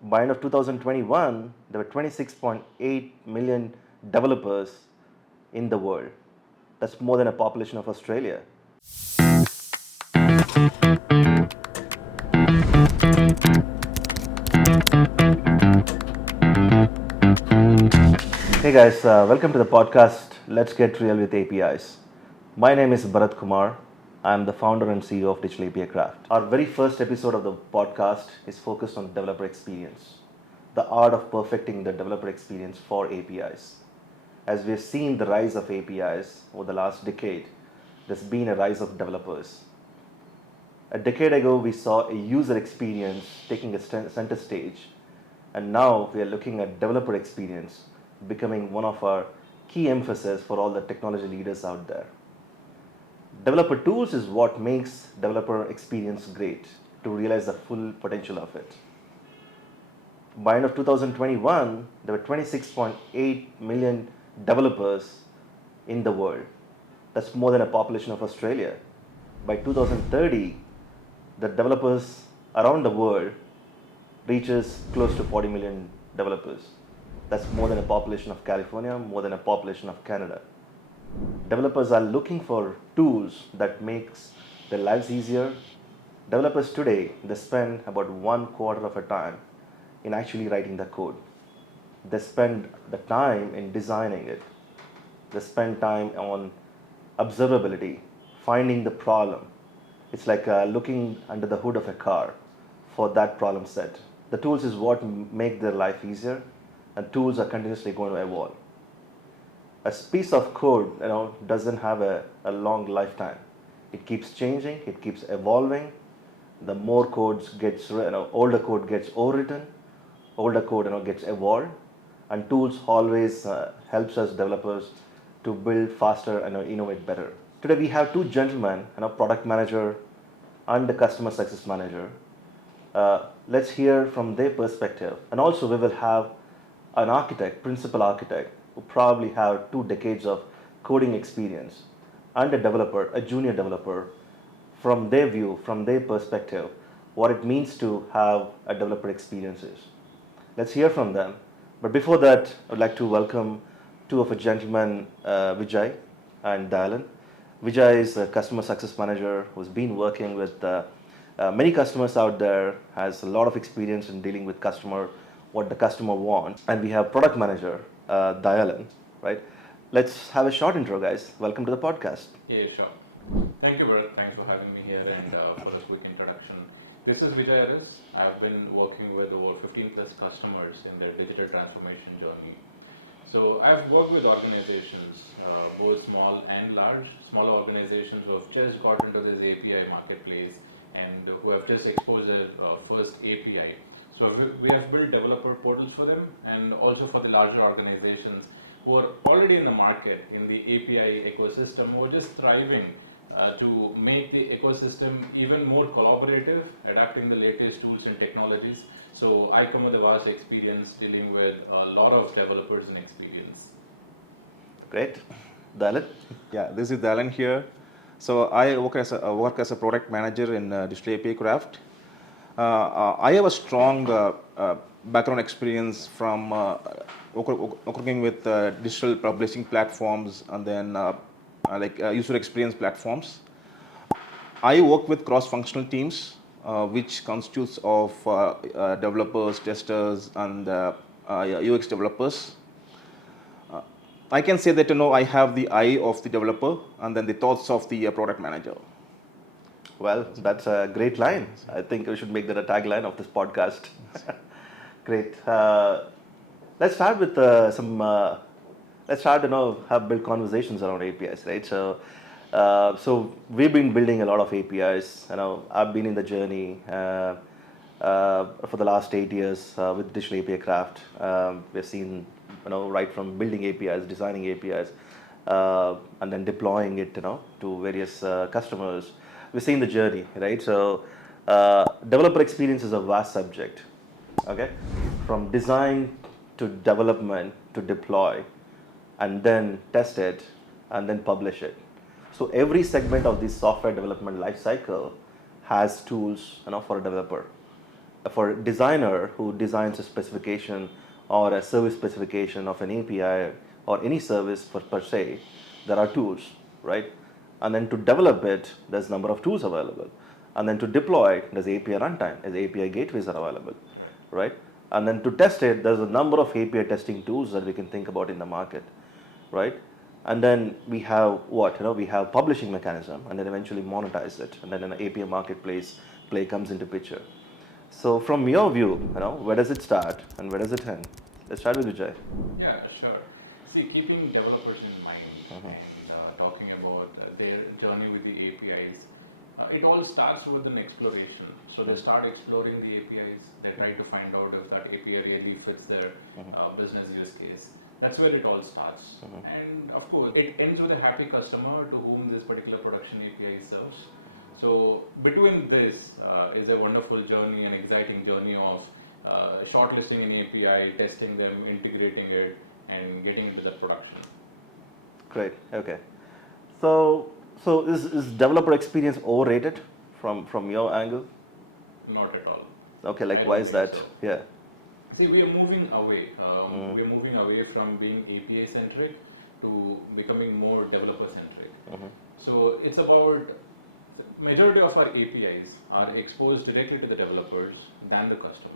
By end of 2021, there were 26.8 million developers in the world. That's more than a population of Australia. Hey guys, welcome to the podcast Let's Get Real with APIs. My name is Bharat Kumar. I'm the founder and CEO of DigitalAPICraft. Our very first episode of the podcast is focused on developer experience, the art of perfecting the developer experience for APIs. As we've seen the rise of APIs over the last decade, there's been a rise of developers. A decade ago, we saw a user experience taking a center stage, and now we are looking at developer experience becoming one of our key emphasis for all the technology leaders out there. Developer tools is what makes developer experience great to realize the full potential of it. By end of 2021, there were 26.8 million developers in the world. That's more than a population of Australia. By 2030, the developers around the world reaches close to 40 million developers. That's more than a population of California, more than a population of Canada. Developers are looking for tools that makes their lives easier. Developers today, they spend about 1/4 of a time in actually writing the code. They spend the time in designing it. They spend time on observability, finding the problem. It's like looking under the hood of a car for that problem set. The tools is what make their life easier, and tools are continuously going to evolve. A piece of code, doesn't have a long lifetime. It keeps changing, it keeps evolving. The more codes gets, older code gets overwritten, older code, gets evolved, and tools always helps us developers to build faster and innovate better. Today we have two gentlemen, product manager and the customer success manager. Let's hear from their perspective, and also we will have an architect, principal architect, who probably have 2 decades of coding experience, and a developer, a junior developer, from their view, from their perspective, what it means to have a developer experiences. Let's hear from them. But before that, I would like to welcome two of our gentlemen, Vijay and Dalan. Vijay is a customer success manager who's been working with many customers out there, has a lot of experience in dealing with customer, what the customer wants. And we have product manager, Dayalan, right? Let's have a short intro, guys. Welcome to the podcast. Yeah, sure. Thank you, Bharat. Thanks for having me here and for a quick introduction. This is Vijay Aris. I've been working with over 15 plus customers in their digital transformation journey. So I've worked with organizations, both small and large, smaller organizations who have just got into this API marketplace and who have just exposed their first API. So we have built developer portals for them, and also for the larger organizations who are already in the market in the API ecosystem, who are just thriving to make the ecosystem even more collaborative, adapting the latest tools and technologies. So I come with a vast experience dealing with a lot of developers and experience. Great. Dalan? Yeah, this is Dalan here. So I work as a product manager in DigitalAPICraft. I have a strong background experience from working with digital publishing platforms and then user experience platforms. I work with cross-functional teams, which constitutes of developers, testers, and UX developers. I can say that I have the eye of the developer and then the thoughts of the product manager. Well, that's a great line. I think we should make that a tagline of this podcast. Great. Let's start with let's start have build conversations around APIs, right? So we've been building a lot of APIs. I've been in the journey for the last 8 years with DigitalAPICraft. We've seen right from building APIs, designing APIs, and then deploying it to various customers. We've seen the journey, right? So developer experience is a vast subject, okay? From design to development to deploy, and then test it, and then publish it. So every segment of this software development lifecycle has tools for a developer. for a designer who designs a specification or a service specification of an API or any service per se, there are tools, right? And then to develop it, there's number of tools available. And then to deploy it, there's API runtime, there's API gateways are available, right? And then to test it, there's a number of API testing tools that we can think about in the market, right? And then we have what, we have publishing mechanism, and then eventually monetize it, and then an API marketplace play comes into picture. So from your view, where does it start and where does it end? Let's start with Vijay. Yeah, sure. See, keeping developers in mind and talking about their journey with the APIs, it all starts with an exploration. So they start exploring the APIs, they try to find out if that API really fits their business use case. That's where it all starts. And of course, it ends with a happy customer to whom this particular production API serves. So between this is a wonderful journey, an exciting journey of shortlisting an API, testing them, integrating it, and getting into the production. Great. Okay. So is developer experience overrated from your angle? Not at all. Okay. Like I why don't is think that? so. Yeah. See, we are moving away. We are moving away from being API centric to becoming more developer centric. So it's about majority of our APIs are exposed directly to the developers than the customers.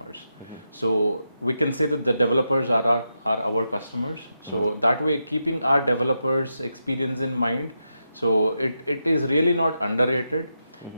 So we can say that the developers are our customers. So that way, keeping our developers' experience in mind. So it is really not underrated.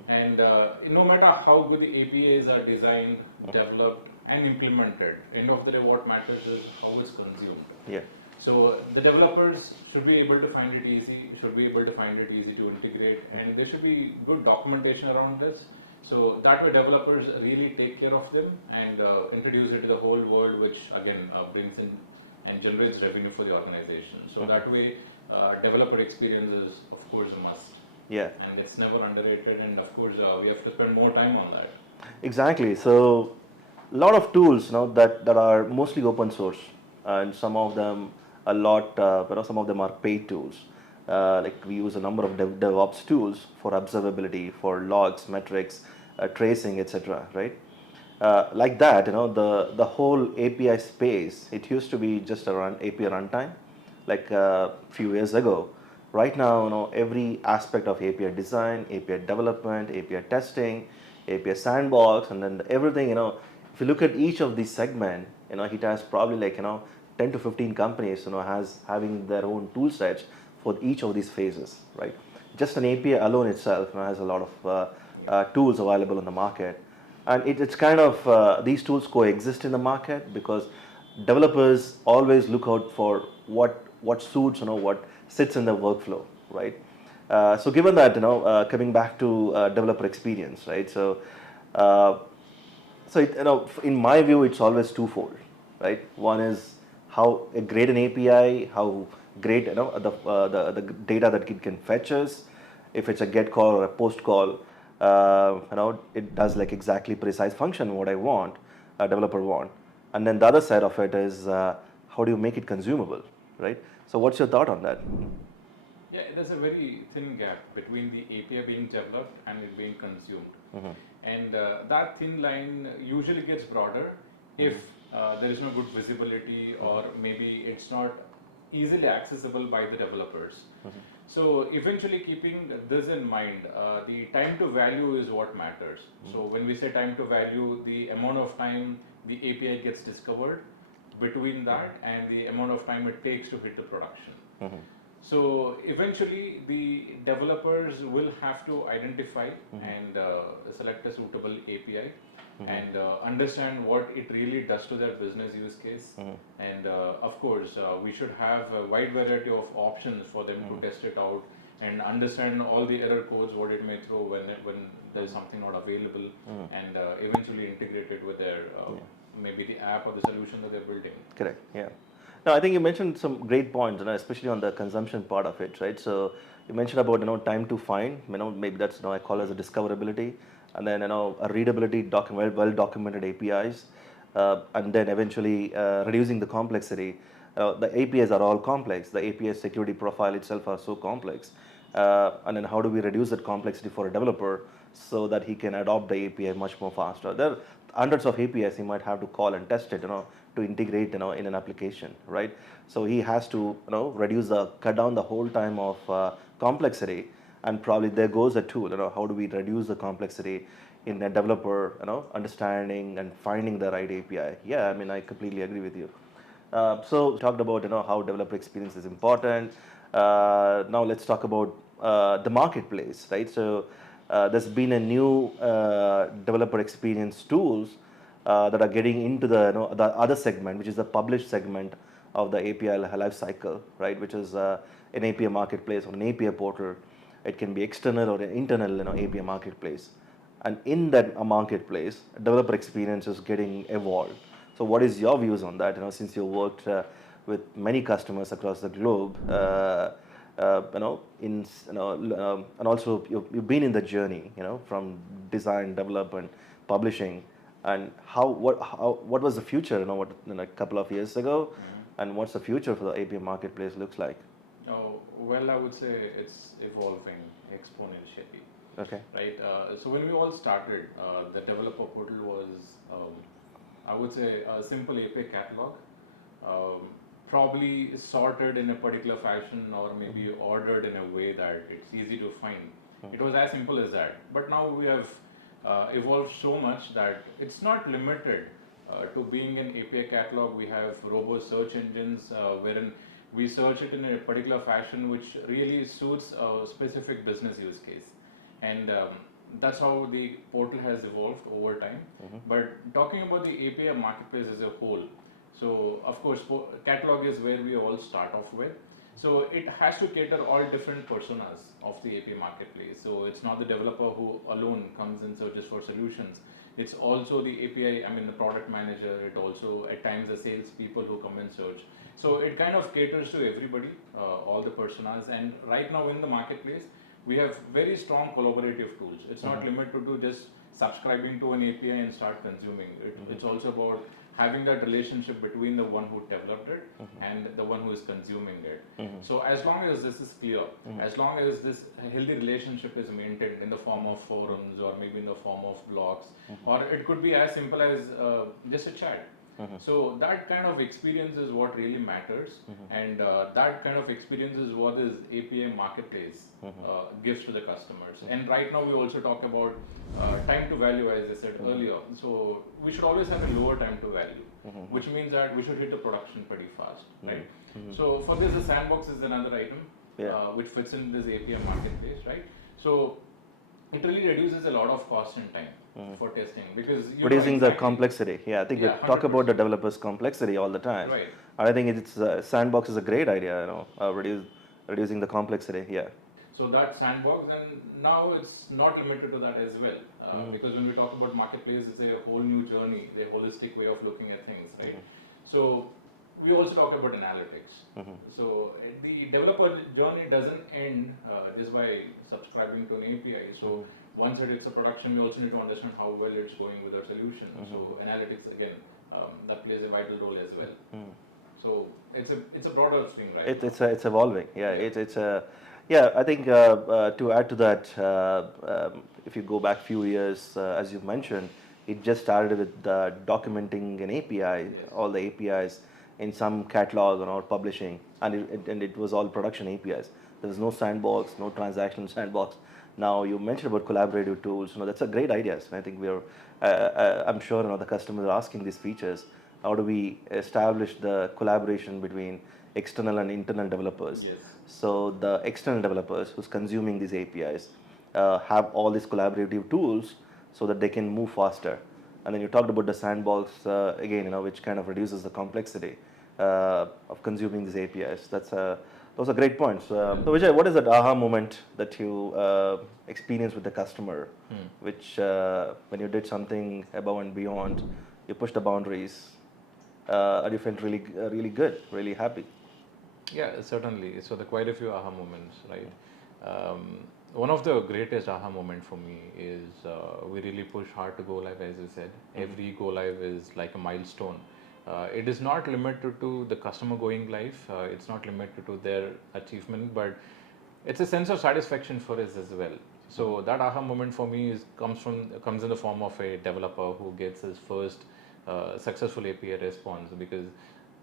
And no matter how good the APIs are designed, developed, and implemented, end of the day, what matters is how it's consumed. Yeah. So the developers should be able to find it easy, should be able to find it easy to integrate, and there should be good documentation around this. So that way developers really take care of them and introduce it to the whole world, which again brings in and generates revenue for the organization. So that way developer experience is of course a must. Yeah. And it's never underrated, and of course we have to spend more time on that. Exactly. So a lot of tools that are mostly open source, and some of them a lot some of them are paid tools. Like we use a number of DevOps tools for observability, for logs, metrics, tracing, etc. Right? Like that, the whole API space. It used to be just around API runtime, like a few years ago. Right now, every aspect of API design, API development, API testing, API sandbox, and then everything, if you look at each of these segments, it has probably like, 10 to 15 companies, having their own tool sets for each of these phases, right? Just an API alone itself, has a lot of tools available in the market. And it's kind of, these tools coexist in the market because developers always look out for what suits, what sits in the workflow, right? So given that, coming back to developer experience, right? So in my view, it's always twofold, right? One is how great an API, how great the data that it can fetch us. If it's a get call or a post call, it does like exactly precise function what I want, a developer want. And then the other side of it is how do you make it consumable, right? So what's your thought on that? Yeah, there's a very thin gap between the API being developed and it being consumed. And that thin line usually gets broader if there is no good visibility or maybe it's not easily accessible by the developers. So eventually keeping this in mind, the time to value is what matters. So when we say time to value, the amount of time the API gets discovered between that and the amount of time it takes to hit the production. So eventually the developers will have to identify and select a suitable API and understand what it really does to their business use case. And of course, we should have a wide variety of options for them to test it out and understand all the error codes, what it may throw when there is something not available, and eventually integrate it with their maybe the app or the solution that they're building. Correct. Yeah. Now, I think you mentioned some great points, especially on the consumption part of it, right? So you mentioned about time to find, maybe that's I call it as a discoverability, and then a readability, well documented APIs, and then eventually reducing the complexity. The APIs are all complex. The API security profile itself are so complex, and then how do we reduce that complexity for a developer so that he can adopt the API much more faster? There are hundreds of APIs he might have to call and test it, to integrate, in an application, right? So he has to, cut down the whole time of complexity, and probably there goes a tool, how do we reduce the complexity in a developer, understanding and finding the right API. Yeah, I mean, I completely agree with you. So we talked about, how developer experience is important. Now let's talk about the marketplace, right? So there's been a new developer experience tools that are getting into the other segment, which is the published segment of the API life cycle, right? Which is an API marketplace or an API portal. It can be external or an internal, API marketplace. And in that marketplace, developer experience is getting evolved. So what is your views on that? Since you worked with many customers across the globe, and also you've been in the journey, from design, development, publishing, and what was the future, a couple of years ago, and what's the future for the API marketplace looks like? Oh, well, I would say it's evolving exponentially. Okay. Right. So when we all started, the developer portal was, I would say, a simple API catalog, probably sorted in a particular fashion or maybe ordered in a way that it's easy to find. It was as simple as that. But now we have evolved so much that it's not limited to being an API catalog. We have robust search engines wherein we search it in a particular fashion which really suits a specific business use case. And that's how the portal has evolved over time. But talking about the API marketplace as a whole, so of course catalog is where we all start off with. So it has to cater all different personas of the API marketplace. So it's not the developer who alone comes and searches for solutions. It's also the API, I mean the product manager, it also at times the sales people who come and search. So it kind of caters to everybody, all the personas. And right now in the marketplace, we have very strong collaborative tools. It's not limited to just subscribing to an API and start consuming it. It's also about having that relationship between the one who developed it and the one who is consuming it. So as long as this is clear, as long as this healthy relationship is maintained in the form of forums or maybe in the form of blogs, or it could be as simple as just a chat. So that kind of experience is what really matters, and that kind of experience is what this API marketplace gives to the customers. And right now we also talk about time to value, as I said earlier. So we should always have a lower time to value, which means that we should hit the production pretty fast, right? So for this, the sandbox is another item which fits in this API marketplace, right? So it really reduces a lot of cost and time for testing, because you Reducing know the complexity. Yeah, I think we talk 100%. about the developers' complexity all the time. Right. And I think it's sandbox is a great idea. Reducing the complexity. Yeah. So that sandbox, and now it's not limited to that as well, because when we talk about marketplace, it's a whole new journey, a holistic way of looking at things, right? So we also talk about analytics. So the developer journey doesn't end just by subscribing to an API. So once it hits a production, we also need to understand how well it's going with our solution. So analytics, again, that plays a vital role as well. So it's a broader swing, right? It's evolving. Yeah. It's a yeah. I think to add to that, if you go back few years, as you mentioned, it just started with documenting an API, all the APIs in some catalog or publishing, and it was all production APIs. There was no sandbox, no transactional sandbox. Now you mentioned about collaborative tools. That's a great idea. So I think I'm sure the customers are asking these features. How do we establish the collaboration between external and internal developers? Yes. So the external developers who's consuming these APIs have all these collaborative tools so that they can move faster. And then you talked about the sandbox again, which kind of reduces the complexity of consuming these APIs. Those are great points. So Vijay, what is that aha moment that you experienced with the customer, which when you did something above and beyond, you pushed the boundaries, and you felt really good, really happy? Yeah, certainly. So there are quite a few aha moments, right? One of the greatest aha moment for me is we really push hard to go live, as you said. Every go live is like a milestone. It is not limited to the customer going live. It's not limited to their achievement, but it's a sense of satisfaction for us as well. So that aha moment for me comes in the form of a developer who gets his first successful API response, because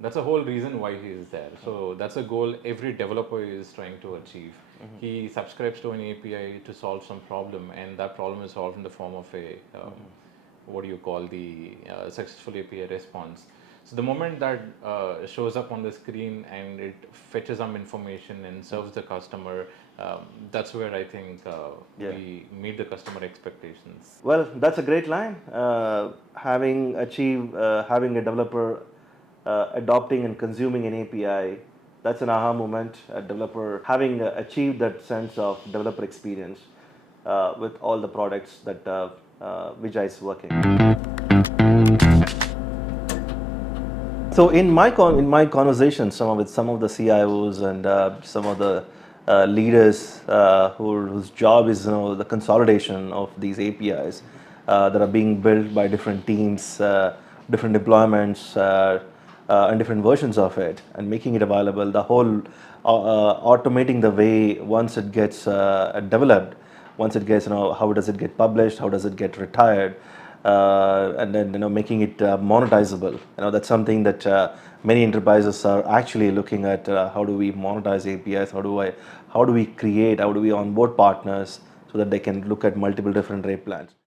that's the whole reason why he is there. So that's a goal every developer is trying to achieve. He subscribes to an API to solve some problem, and that problem is solved in the form of a what do you call the successful API response. So the moment that shows up on the screen and it fetches some information and serves the customer, that's where I think Yeah. we meet the customer expectations. Well, that's a great line. Having a developer adopting and consuming an API, that's an aha moment. A developer having achieved that sense of developer experience with all the products that Vijay is working. So in my conversations, with some of the CIOs and some of the leaders whose job is the consolidation of these APIs that are being built by different teams, different deployments, and different versions of it, and making it available. The whole automating the way once it gets developed, once it gets how does it get published, how does it get retired, and then making it monetizable. That's something that many enterprises are actually looking at. How do we monetize APIs? How do we create? How do we onboard partners so that they can look at multiple different rate plans?